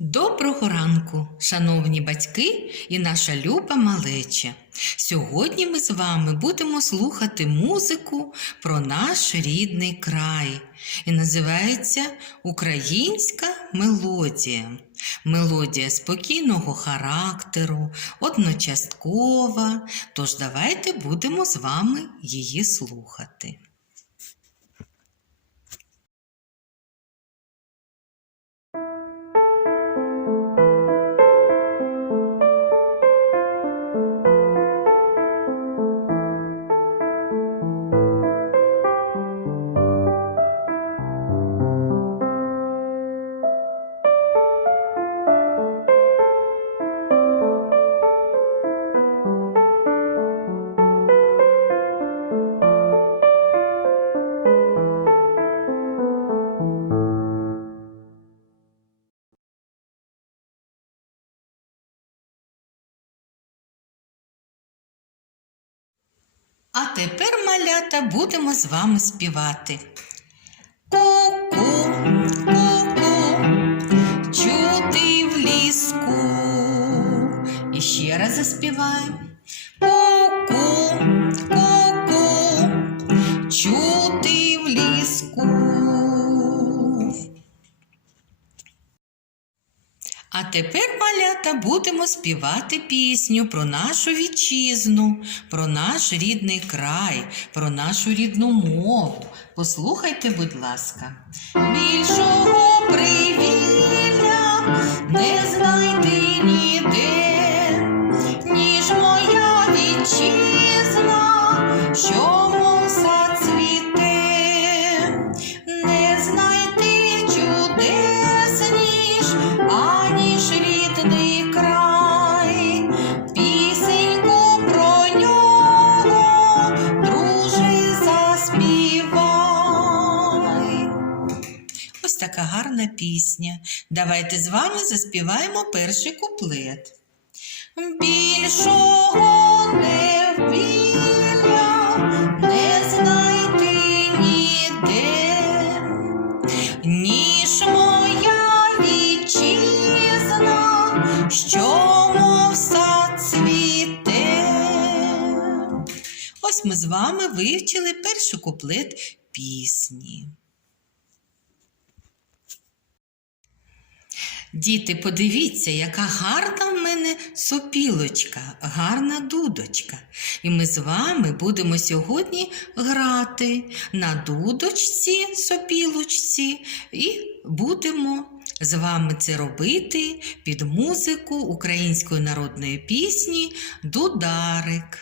Доброго ранку, шановні батьки і наша люба малеча. Сьогодні ми з вами будемо слухати музику про наш рідний край. І називається Українська мелодія. Мелодія спокійного характеру, одночасткова. Тож давайте будемо з вами її слухати. А тепер, малята, будемо з вами співати. Ку-ку, ку-ку, чути в ліску. І ще раз заспіваємо. Тепер, малята, будемо співати пісню про нашу вітчизну, про наш рідний край, про нашу рідну мову. Послухайте, будь ласка. Більшого така гарна пісня. Давайте з вами заспіваємо перший куплет. Більшого не вбіля, не знайти ніде, ніж моя вітчизна, що мов цвіте. Ось ми з вами вивчили перший куплет пісні. Діти, подивіться, яка гарна в мене сопілочка, гарна дудочка. І ми з вами будемо сьогодні грати на дудочці, сопілочці, і будемо з вами це робити під музику української народної пісні Дударик.